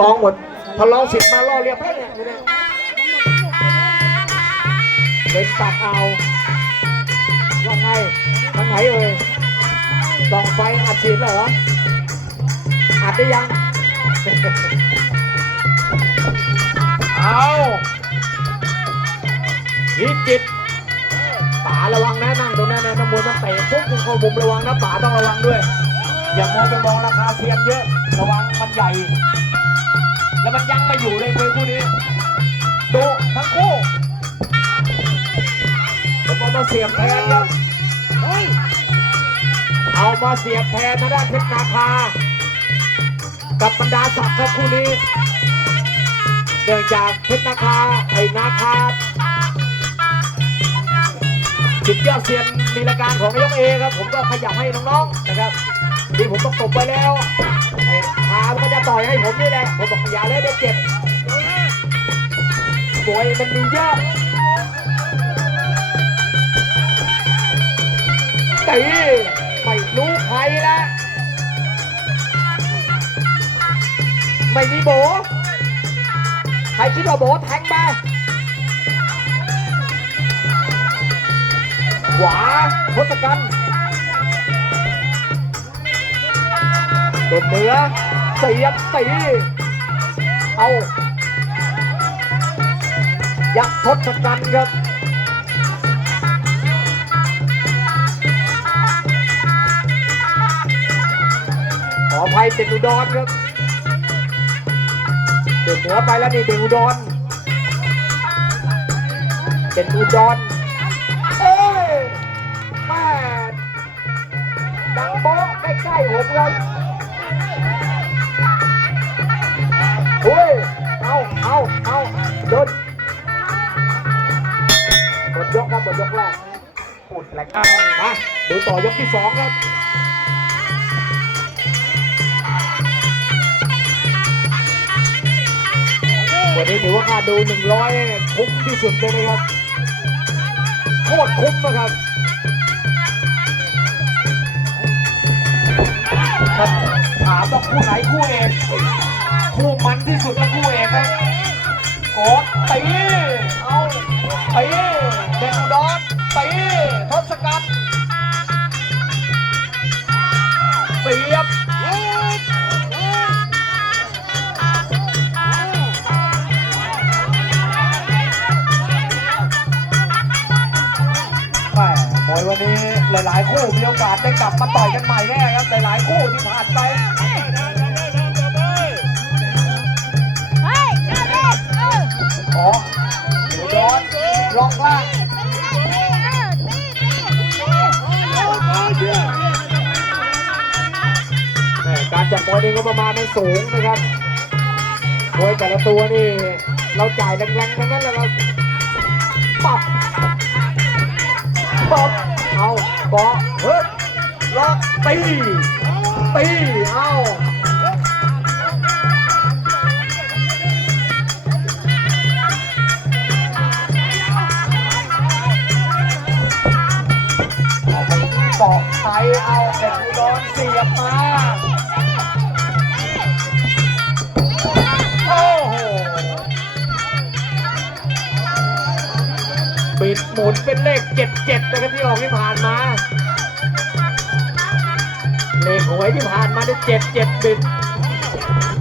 ลองหมด พอลองเสร็จมาล่อเรียบให้เนี่ยเนี่ยเป็นตักเอาว่าไงทางไหนเอ่ยส่องไฟอัดฉีดเหรออัดได้ยัง เอาพิจิตรป๋าระวังนะนั่งตรงนั้นนะน้ำมวยมันเตะปุ๊บมึงเข้ามุมระวังนะป๋าต้องระวังด้วย อย่ามองไปมองราคาเซียนเยอะ ระวังมันใหญ่ แล้วมันยังไม่อยู่เลยมวยคู่นี้ดุทั้งคู่ผมเอามาเสียบแทนครับเอามาเสียบแทนทางด้านเพชรนาคา กับบรรดาศักดิ์ครับคู่นี้เนื่องจากเพชรนาคาไอ้นาคาสิบยอดเซียนมีรายการของนายกเอครับ ผมก็ขยับให้น้องๆนะครับที่ผมต้องตบไปแล้ว ไอ้พามันก็จะต่อยให้ผมนี่แหละผมบอกอย่าเลยเดี๋ยวเจ็บมวยมันมีเยอะตีไม่รู้ใครละไม่มีโบ ใครคิดว่าโบแทงมาขวาทศกัณฐ์เด็ดเหนือ เสียบตีเอา ยักษ์ทศกัณฐ์ครับขออภัยเด็กอุดรครับเด็กเหนือไปแล้วนี่เด็กอุดรเด็กอุดรเอ้ยแม่ดังโบ๊ะใกล้ๆผมครับ โดนหมดยกครับหมดยกแรกพูดแหลกมาดูต่อยกที่สองครับวันนี้ถือว่าค่าดู100เนี่ยคุ้มที่สุดเลยนะครับโคตรคุ้มนะครับถ้าถามว่าคู่ไหนคู่เอกคู่มันที่สุดก็คู่เอกนะ โกดตีเอาตีเด็กอุดรตีทศกัณฐ์เสียบแม่มวยวันนี้หลาย ๆ คู่มีโอกาสได้กลับมาต่อยกันใหม่แน่ครับ หลาย ๆ คู่ที่ผ่านไป ร้อนล็อกล่างการจัดมวยนี่ก็ประมาณนั้นสูงนะครับมวยแต่ละตัวนี่ เราจ่ายแรงๆทั้งนั้นเลยครับปับปับเอาเกาะเฮ้ยล็อกตีตีเอา เอาไปเกาะไทยเอาเด็กอุดรเสียบมาโอ้โหบิดหมุนเป็นเลขเจ็ดเจ็ดนะครับที่ออกที่ผ่านมาเลขหวยที่ผ่านมาได้เจ็ดเจ็ดบิด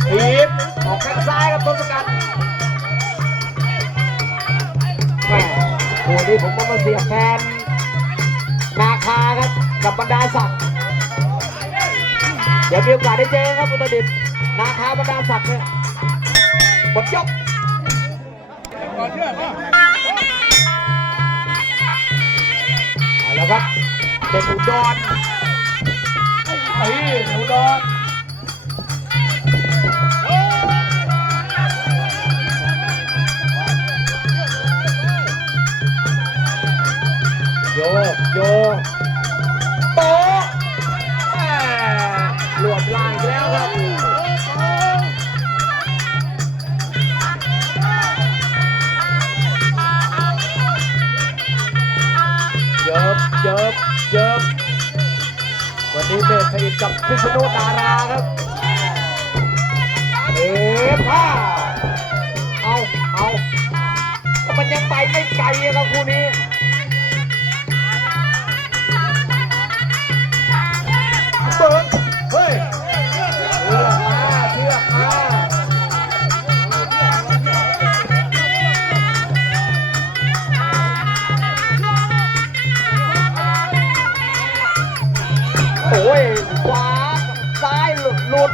ทีบออกข้างซ้ายครับทศกัณฐ์แหม่ตัวนี้ผมก็มาเสียบแทน คาครับกับบรรดาศักดิ์เดี๋ยวมีโอกาสได้เจอครับอุตรดิตถ์นาคาบรรดาศักดิ์เนี่ยหมดยกเอาละครับเด็กอุดรเฮ้ยเด็กอุดรโยกโยก เยิบเยิบเยิบวันนี้เมธสนิทกับพิษณุดาราครับเอฟว่าเอาเอาก็มันยังไปไม่ไกลอะครับคู่นี้ โอ้ย ขวา ซ้ายหลุดหลุด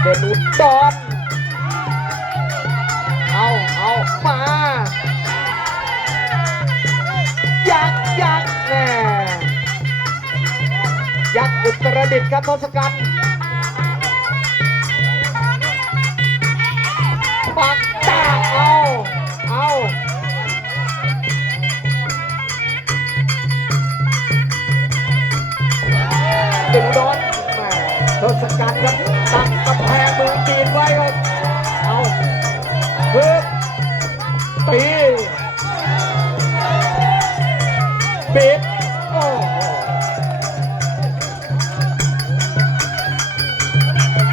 เดนุดดอนเอาเอามายักยักแน่ยักอุตรดิตถ์ครับทศกัณฐ์ ปิดโอ้โห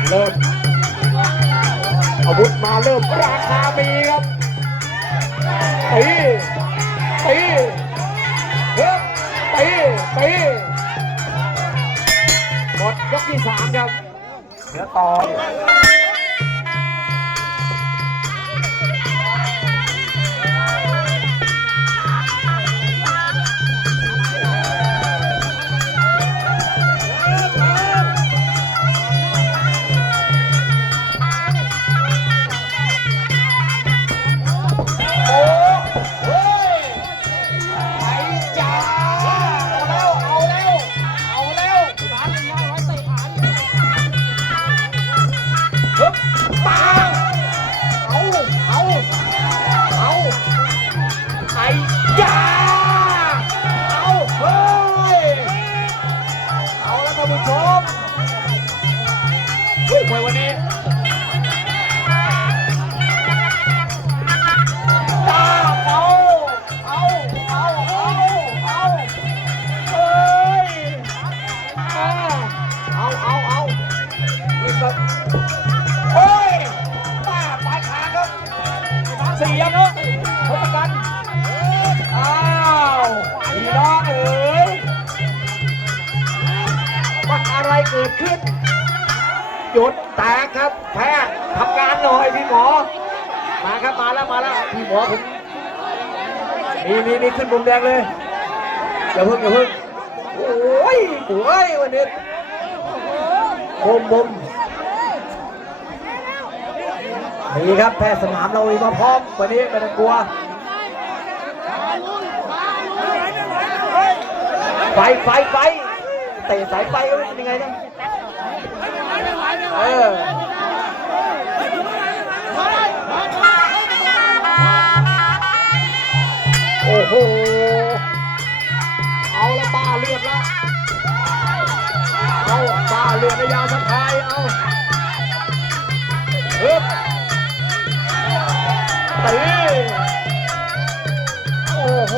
เริ่มอาวุธมาเริ่มราคามีครับตีตีฮึบตีตีหมดยกที่สามครับเดี๋ยวต่อ ท่านผู้ชมเฮ้ยมวยวันนี้ตาเอาเอาเอาเอาเอาเฮ้ยอ่าเอาเอาเอานี่ก็เฮ้ยป้าปลายขาครับ เกิดขึ้น หยุดแตกครับ แพทย์ทำงานหน่อยพี่หมอ มาครับมาแล้วมาแล้วพี่หมอผมนี่นี่นี่ขึ้นมุมแดงเลยอย่าเพิ่งอย่าเพิ่งโอ้ยโอ้ยวันนี้มุมมุมนี่ครับแพทย์สนามเรามีมาพร้อมวันนี้ไม่ต้องกลัวไฟไฟไฟ เตะสายไฟก็เป็นยังไงนะเออโอ้โห เอาละบ้าเลือดละ เอาบ้าเลือดในยาวสะพาย เอาฮึบตีโอ้โห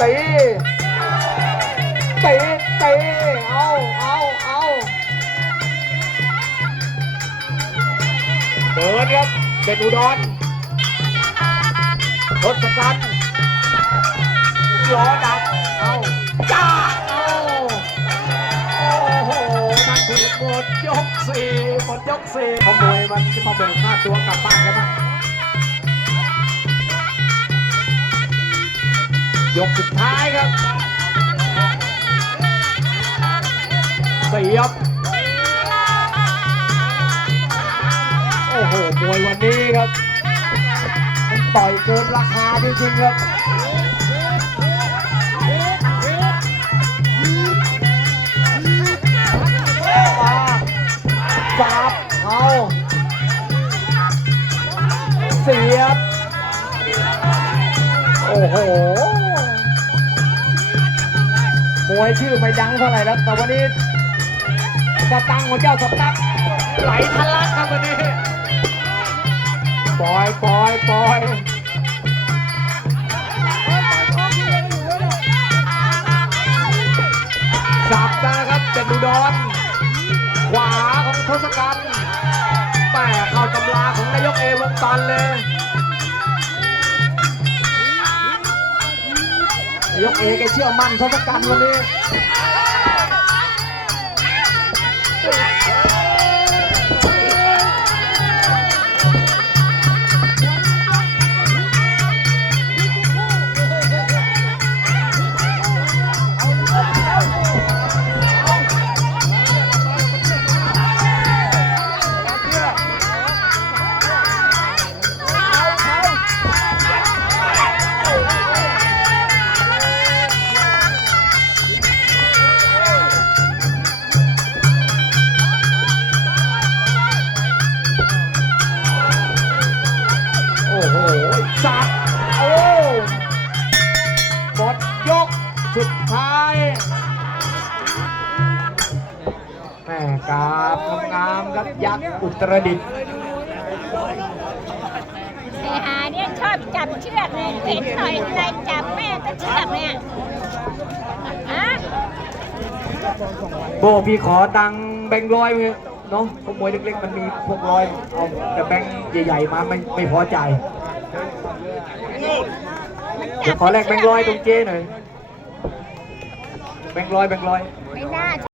ตีตีตีเอาเอาเอาเดินครับเด่นอุดรทศกัณฐ์ล้อดับเอาจ้าเอาโอ้โหนั่นคือหมดยกสี่หมดยกสี่ขโมยมันจะมาเบิกค่าตัวกลับบ้านกันมั้ง ยกสุดท้ายครับเสียบโอ้โหมวยวันนี้ครับมันต่อยเกินราคาจริงๆครับมาจับเอาเสียบ โอ้โห มวยชื่อไม่ดังเท่าไหร่แล้วแต่วันนี้จะตั้งของเจ้าสตังไหลทะลักครับวันนี้ปล่อยปล่อยปล่อยสับนะครับเด็ดดุดอนขวาของทศกัณฐ์แต่เข้ากำลาของนายกเอวงตันเลย ยกเอแกเชื่อมั่นทศกัณฐ์วันนี้ ยักษ์อุตรดิตถ์ไอ้หาเนี่ยชอบจับเชือกเลยเห็นหน่อยอะไรจับแม่ก็เชือกเนี่ยฮะโบพี่ขอตังค์แบงค์ร้อยเว้ยเนาะพวกมวยเล็กๆ มันมีพวกร้อยเอาแต่แบงค์ใหญ่ๆมาไม่ไม่พอใจายเดี๋ยวขอแลกแบงค์ร้อยตรงเจ้หน่อยแบงค์ร้อยแบงค์ร้อยไม่น่า